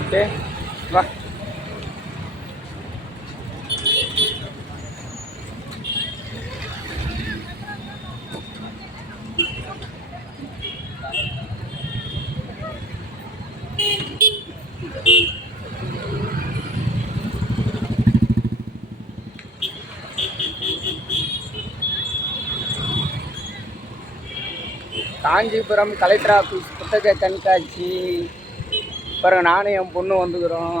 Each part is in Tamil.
ஓகே வா. காஞ்சிபுரம் கலெக்டர் ஆஃபீஸ் புத்தக கண்காட்சி. அப்புறம் நானும் என் பொண்ணு வந்துக்கிறோம்.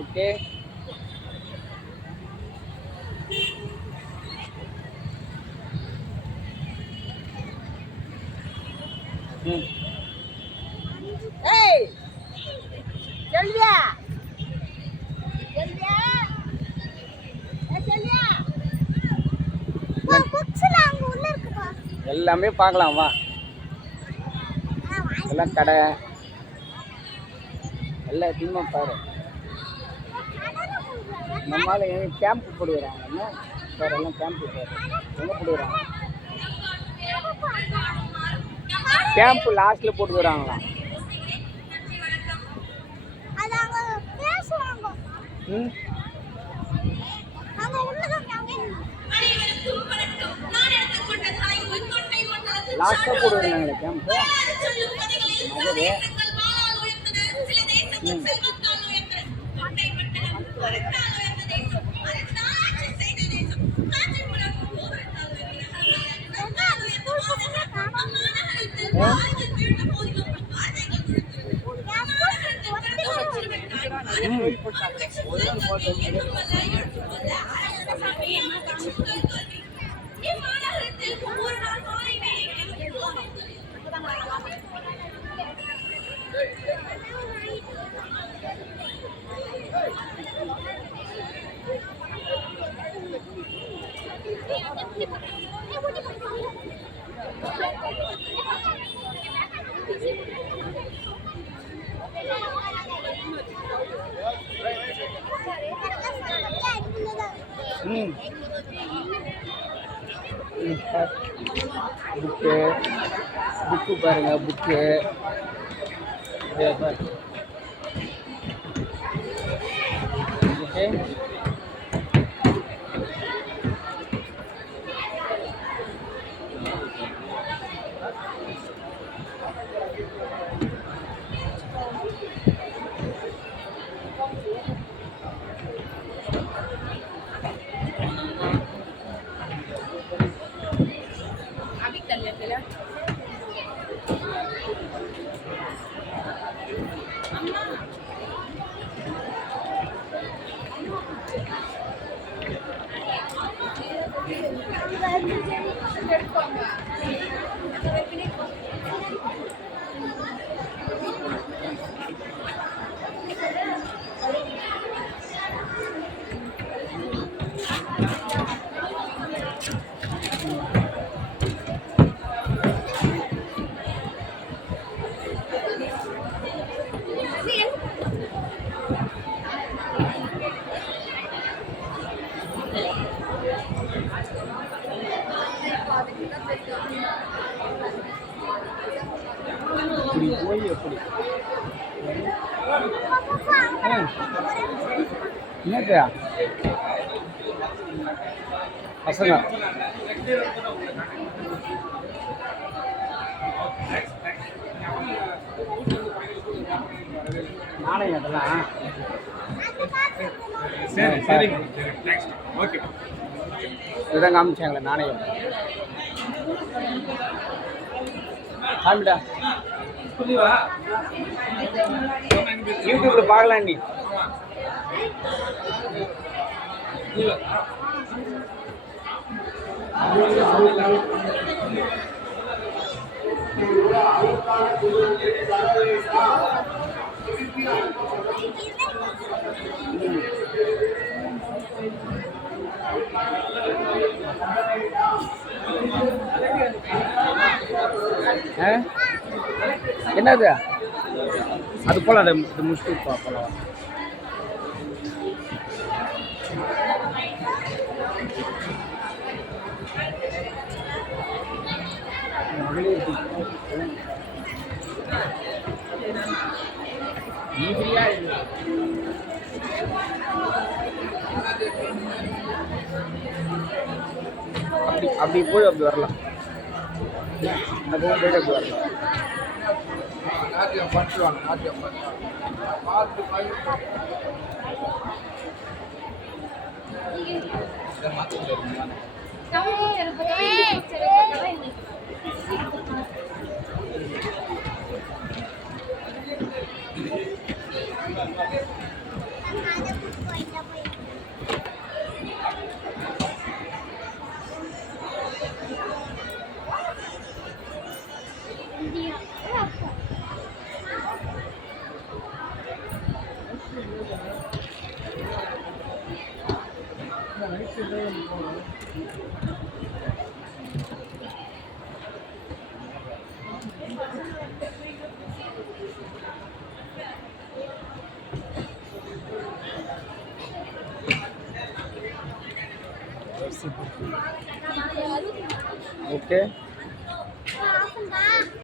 ஓகே ஏய் செல்வியா செல்வியா செல்வியா புக்ஸ்ல அங்க உள்ள இருக்குப்பா. எல்லாமே பார்க்கலாம் வா. எல்லாம் கடை எல்லாத்தையுமே பாரு. நம்மளால கேம்ப் போடுறாங்க என்ன சார், எல்லாம் கேம்ப் எங்கே போடுறாங்க? கேம்ப் லாஸ்ட்ல போட்டுக்கிறாங்களா? லாஸ்ட்டாக போடுவாங்க கேம்ப். புக்கு பாருங்க, புக்கு ஓகே. இப்படி போய் எப்படி என்னத்தையா பசங்க நாணயம் அதெல்லாம் இதுதான் காமிச்சாங்களே நாணயம். காமிடா யூடியூப்ல பார்க்கலாம் நீ. ஆ என்னது அது போல அதை முடிச்சுட்டு போகலாம். அப்படி போய் அப்படி வரலாம். இந்த பக்கம் போயிட்டு அப்படி வரலாம். ஓகே.